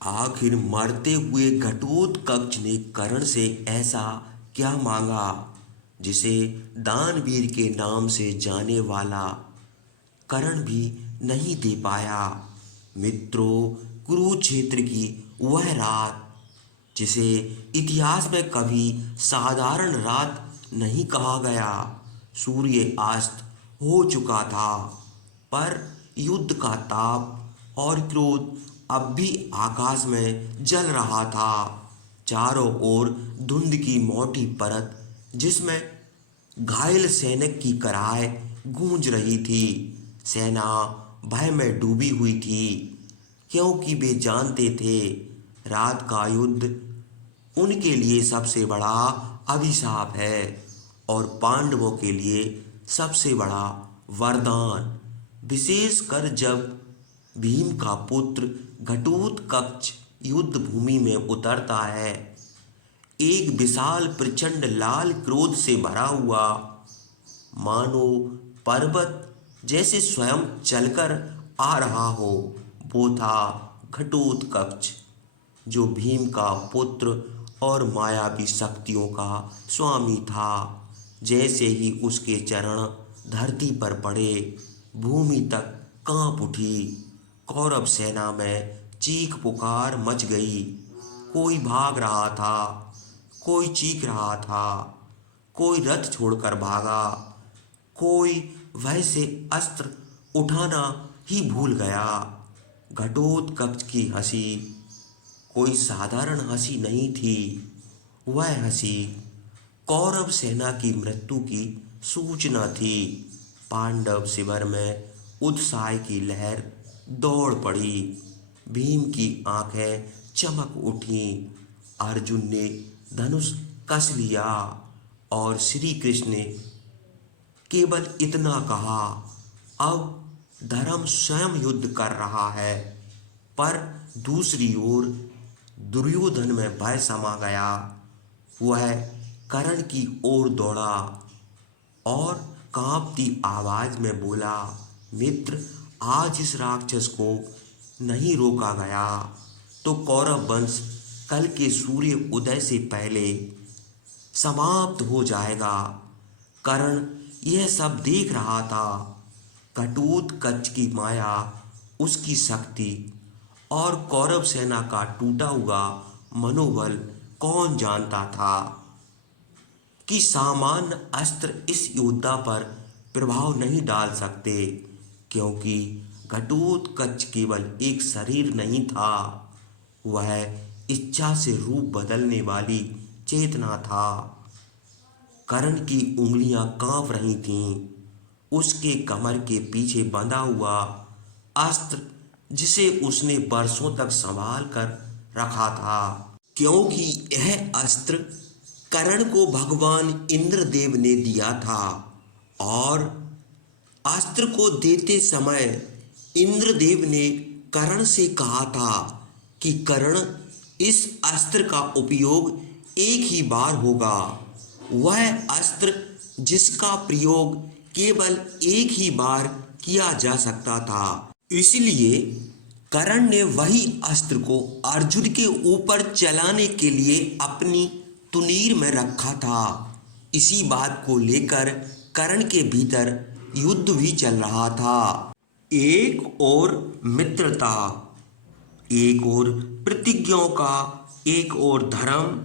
आखिर मरते हुए घटोत्कच ने कर्ण से ऐसा क्या मांगा जिसे दानवीर के नाम से जाने वाला कर्ण भी नहीं दे पाया। मित्रों, कुरुक्षेत्र की वह रात जिसे इतिहास में कभी साधारण रात नहीं कहा गया। सूर्य अस्त हो चुका था, पर युद्ध का ताप और क्रोध अब भी आकाश में जल रहा था। चारों ओर धुंध की मोटी परत, जिसमें घायल सैनिक की कराह गूंज रही थी। सेना भय में डूबी हुई थी, क्योंकि वे जानते थे रात का युद्ध उनके लिए सबसे बड़ा अभिशाप है और पांडवों के लिए सबसे बड़ा वरदान। विशेषकर जब भीम का पुत्र घटोत्कच युद्ध भूमि में उतरता है, एक विशाल प्रचंड लाल क्रोध से भरा हुआ, मानो पर्वत जैसे स्वयं चलकर आ रहा हो। वो था घटोत्कच, जो भीम का पुत्र और मायावी शक्तियों का स्वामी था। जैसे ही उसके चरण धरती पर पड़े, भूमि तक कांप उठी। कौरव सेना में चीख पुकार मच गई। कोई भाग रहा था, कोई चीख रहा था, कोई रथ छोड़कर भागा, कोई वह से अस्त्र उठाना ही भूल गया। घटोत्कच की हंसी कोई साधारण हंसी नहीं थी। वह हंसी कौरव सेना की मृत्यु की सूचना थी। पांडव शिविर में उत्साह की लहर दौड़ पड़ी। भीम की आंखें चमक उठीं। अर्जुन ने धनुष कस लिया और श्री कृष्ण ने केवल इतना कहा, अब धर्म स्वयं युद्ध कर रहा है। पर दूसरी ओर दुर्योधन में भय समा गया। वह कर्ण की ओर दौड़ा और कांपती आवाज में बोला, मित्र, आज इस राक्षस को नहीं रोका गया तो कौरव वंश कल के सूर्य उदय से पहले समाप्त हो जाएगा। कर्ण यह सब देख रहा था। घटोत्कच की माया, उसकी शक्ति और कौरव सेना का टूटा हुआ मनोबल कौन जानता था कि सामान्य अस्त्र इस योद्धा पर प्रभाव नहीं डाल सकते, क्योंकि घटोत्कच केवल एक शरीर नहीं था, वह इच्छा से रूप बदलने वाली चेतना था। कर्ण की उंगलियां कांप रही थीं। उसके कमर के पीछे बंधा हुआ अस्त्र, जिसे उसने बरसों तक संभाल कर रखा था, क्योंकि यह अस्त्र कर्ण को भगवान इंद्रदेव ने दिया था। और अस्त्र को देते समय इंद्रदेव ने कर्ण से कहा था कि कर्ण, इस अस्त्र का उपयोग एक ही बार होगा। वह अस्त्र जिसका प्रयोग केवल एक ही बार किया जा सकता था। इसलिए कर्ण ने वही अस्त्र को अर्जुन के ऊपर चलाने के लिए अपनी तुनीर में रखा था। इसी बात को लेकर कर्ण के भीतर युद्ध भी चल रहा था। एक ओर मित्रता, एक ओर प्रतिज्ञाओं का, एक ओर धर्म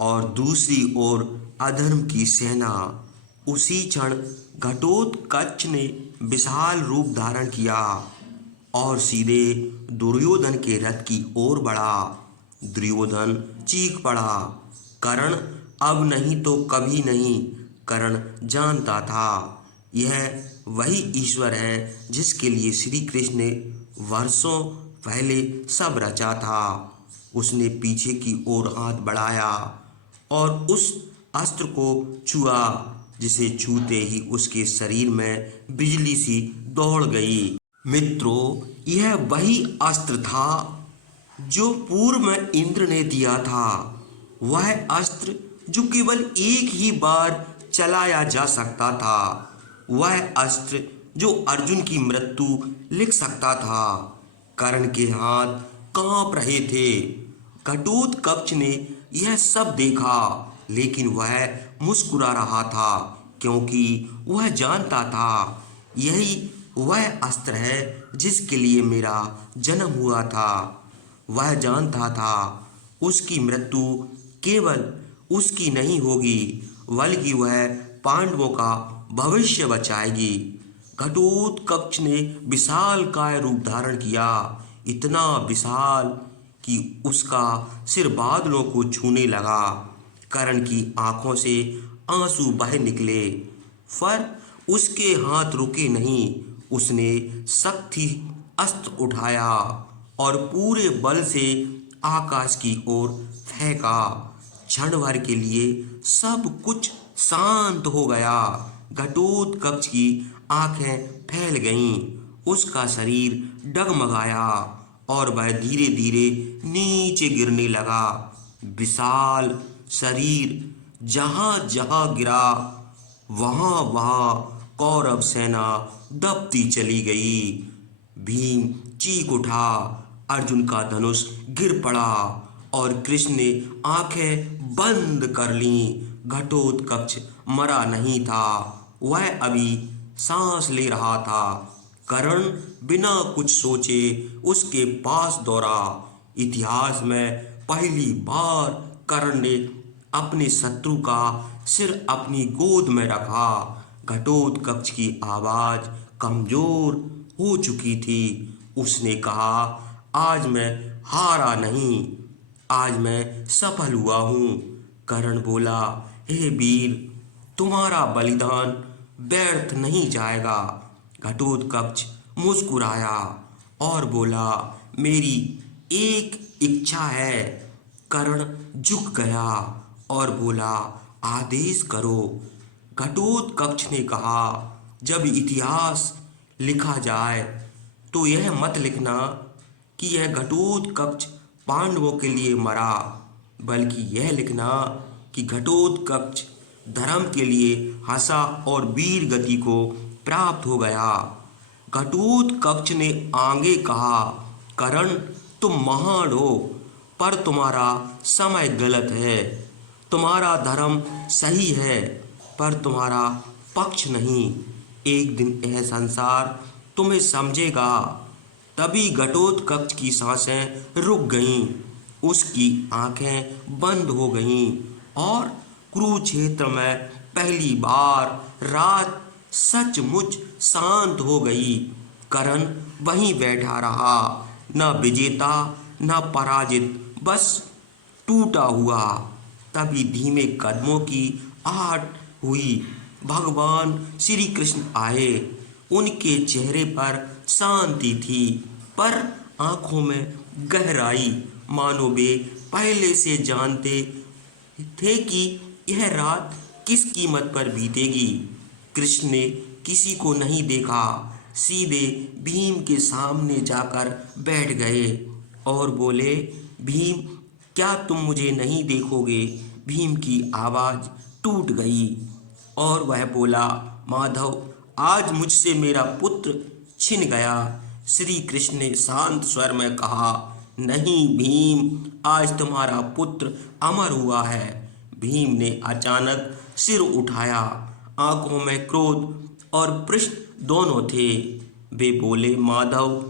और दूसरी ओर अधर्म की सेना। उसी क्षण घटोत्कच ने विशाल रूप धारण किया और सीधे दुर्योधन के रथ की ओर बढ़ा। दुर्योधन चीख पड़ा, कर्ण, अब नहीं तो कभी नहीं। कर्ण जानता था यह वही ईश्वर है जिसके लिए श्री कृष्ण ने वर्षों पहले सब रचा था। उसने पीछे की ओर हाथ बढ़ाया और उस अस्त्र को छुआ, जिसे छूते ही उसके शरीर में बिजली सी दौड़ गई। मित्रों, यह वही अस्त्र था जो पूर्व में इंद्र ने दिया था। वह अस्त्र जो केवल एक ही बार चलाया जा सकता था। वह अस्त्र जो अर्जुन की मृत्यु लिख सकता था। कर्ण के हाथ कांप रहे थे। घटोत्कच ने यह सब देखा, लेकिन वह मुस्कुरा रहा था, क्योंकि वह जानता था यही वह अस्त्र है जिसके लिए मेरा जन्म हुआ था। वह जानता था उसकी मृत्यु केवल उसकी नहीं होगी, बल्कि वह पांडवों का भविष्य बचाएगी। घटोत्कच ने विशालकाय रूप धारण किया, इतना विशाल कि उसका सिर बादलों को छूने लगा। कर्ण की आंखों से आंसू बह निकले, पर उसके हाथ रुके नहीं। उसने शक्ति अस्त्र उठाया और पूरे बल से आकाश की ओर फेंका। क्षण भर के लिए सब कुछ शांत हो गया। घटोत्कच की आंखें फैल गईं, उसका शरीर डगमगाया और वह धीरे धीरे नीचे गिरने लगा। विशाल शरीर जहां जहां गिरा, वहां वहां कौरव सेना दबती चली गई। भीम चीख उठा, अर्जुन का धनुष गिर पड़ा और कृष्ण ने आंखें बंद कर लीं। घटोत्कच मरा नहीं था, वह अभी सांस ले रहा था। कर्ण बिना कुछ सोचे उसके पास दौड़ा। इतिहास में पहली बार कर्ण ने अपने शत्रु का सिर अपनी गोद में रखा। घटोत्कच की आवाज कमजोर हो चुकी थी। उसने कहा, आज मैं हारा नहीं, आज मैं सफल हुआ हूँ। कर्ण बोला, हे वीर, तुम्हारा बलिदान व्यर्थ नहीं जाएगा। घटोत्कच मुस्कुराया और बोला, मेरी एक इच्छा है। कर्ण झुक गया और बोला, आदेश करो। घटोत्कच ने कहा, जब इतिहास लिखा जाए तो यह मत लिखना कि यह घटोत्कच पांडवों के लिए मरा, बल्कि यह लिखना कि घटोत्कच धर्म के लिए हंसा और वीर गति को प्राप्त हो गया। घटोत्कच ने आगे कहा, कर्ण, तुम महान हो, पर तुम्हारा समय गलत है। तुम्हारा धर्म सही है, पर तुम्हारा पक्ष नहीं। एक दिन यह संसार तुम्हें समझेगा। तभी घटोत्कच की सांसें रुक गईं, उसकी आंखें बंद हो गईं और कुरुक्षेत्र में पहली बार रात सचमुच शांत हो गई। कर्ण वहीं बैठा रहा, न विजेता न पराजित, बस टूटा हुआ। तभी धीमे कदमों की आहट हुई। भगवान श्री कृष्ण आए। उनके चेहरे पर शांति थी, पर आंखों में गहराई, मानो वे पहले से जानते थे कि यह रात किस कीमत पर बीतेगी। कृष्ण ने किसी को नहीं देखा, सीधे भीम के सामने जाकर बैठ गए और बोले, भीम, क्या तुम मुझे नहीं देखोगे? भीम की आवाज टूट गई और वह बोला, माधव, आज मुझसे मेरा पुत्र छिन गया। श्री कृष्ण ने शांत स्वर में कहा, नहीं भीम, आज तुम्हारा पुत्र अमर हुआ है। भीम ने अचानक सिर उठाया, आंखों में क्रोध और प्रश्न दोनों थे। वे बोले, माधव,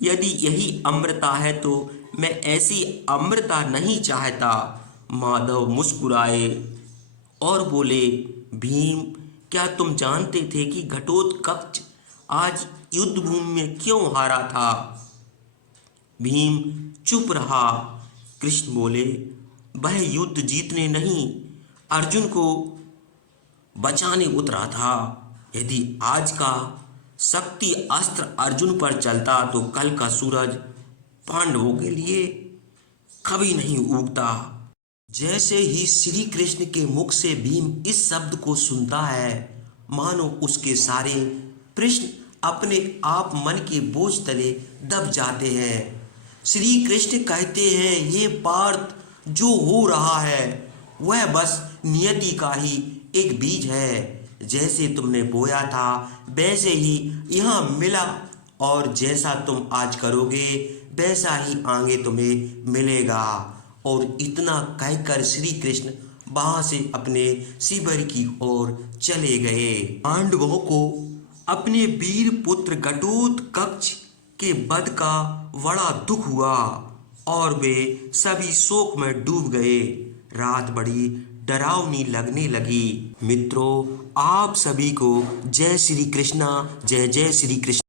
यदि यही अमृता है तो मैं ऐसी अमृता नहीं चाहता। माधव मुस्कुराए और बोले, भीम, क्या तुम जानते थे कि घटोत्कच आज युद्ध भूमि में क्यों हारा था? भीम चुप रहा। कृष्ण बोले, वह युद्ध जीतने नहीं, अर्जुन को बचाने उतरा था। यदि आज का शक्ति अस्त्र अर्जुन पर चलता तो कल का सूरज पांडवों के लिए कभी नहीं उगता। जैसे ही श्री कृष्ण के मुख से भीम इस शब्द को सुनता है, मानो उसके सारे प्रश्न अपने आप मन के बोझ तले दब जाते हैं। श्री कृष्ण कहते हैं, ये पार्थ, जो हो रहा है वह बस नियति का ही एक बीज है। जैसे तुमने बोया था वैसे ही यहाँ मिला, और जैसा तुम आज करोगे वैसा ही आगे तुम्हें मिलेगा। और इतना कहकर श्री कृष्ण वहां से अपने शिविर की ओर चले गए। पांडवों को अपने वीर पुत्र घटोत्कच के वध का बड़ा दुख हुआ और वे सभी शोक में डूब गए। रात बड़ी डरावनी लगने लगी। मित्रों, आप सभी को जय श्री कृष्णा, जय जय श्री कृष्ण।